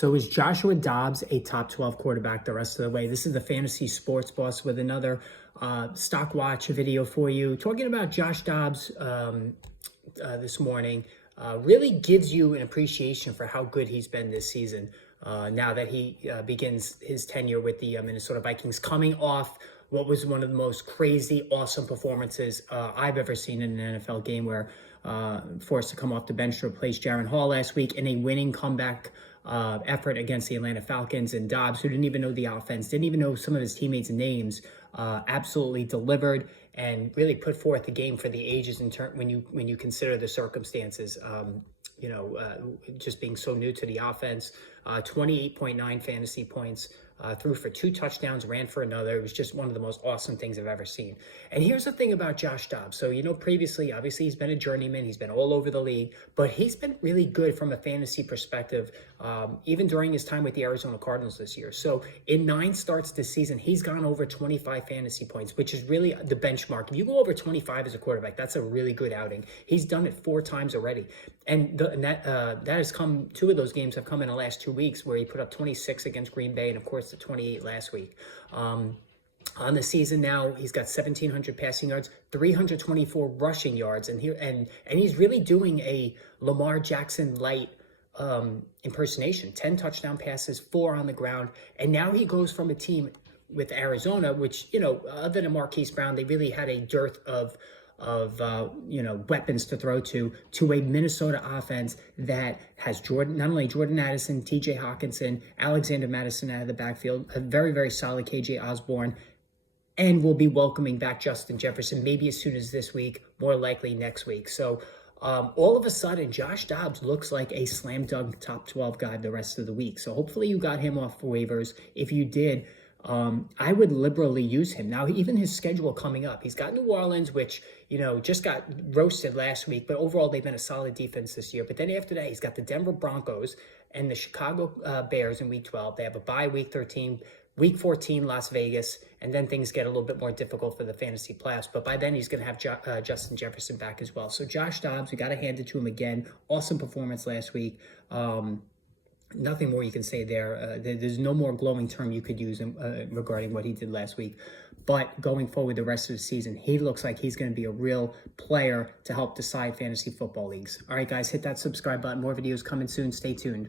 So is Joshua Dobbs a top 12 quarterback the rest of the way? This is the Fantasy Sports Boss with another stock watch video for you. Talking about Josh Dobbs this morning really gives you an appreciation for how good he's been this season. Now that he begins his tenure with the Minnesota Vikings, coming off what was one of the most crazy, awesome performances I've ever seen in an NFL game, where forced to come off the bench to replace Jaron Hall last week in a winning comeback effort against the Atlanta Falcons. And Dobbs, who didn't even know the offense, didn't even know some of his teammates' names, absolutely delivered and really put forth the game for the ages in turn when you consider the circumstances. Just being so new to the offense. 28.9 fantasy points, threw for 2 touchdowns, ran for another. It was just one of the most awesome things I've ever seen. And here's the thing about Josh Dobbs. So, previously, obviously, he's been a journeyman. He's been all over the league, but he's been really good from a fantasy perspective, even during his time with the Arizona Cardinals this year. So in 9 starts this season, he's gone over 25 fantasy points, which is really the benchmark. If you go over 25 as a quarterback, that's a really good outing. He's done it 4 times already. And that has come, 2 of those games have come in the last 2 weeks, where he put up 26 against Green Bay and, of course, the 28 last week. On the season now, he's got 1,700 passing yards, 324 rushing yards, and he's really doing a Lamar Jackson light impersonation. 10 touchdown passes, 4 on the ground, and now he goes from a team with Arizona, which, other than Marquise Brown, they really had a dearth of weapons to throw to a Minnesota offense that has not only Jordan Addison, TJ Hawkinson, Alexander Madison out of the backfield, a very, very solid KJ Osborne, and will be welcoming back Justin Jefferson maybe as soon as this week, more likely next week. So all of a sudden, Josh Dobbs looks like a slam dunk top 12 guy the rest of the week. So hopefully you got him off waivers. If you did, I would liberally use him. Now, even his schedule coming up, he's got New Orleans, which, just got roasted last week, but overall they've been a solid defense this year. But then after that, he's got the Denver Broncos and the Chicago Bears in week 12. They have a bye week 13, week 14, Las Vegas, and then things get a little bit more difficult for the fantasy playoffs. But by then, he's going to have Justin Jefferson back as well. So Josh Dobbs, we got to hand it to him again. Awesome performance last week. Nothing more you can say there. There's no more glowing term you could use regarding what he did last week. But going forward the rest of the season, he looks like he's going to be a real player to help decide fantasy football leagues. All right, guys, hit that subscribe button. More videos coming soon. Stay tuned.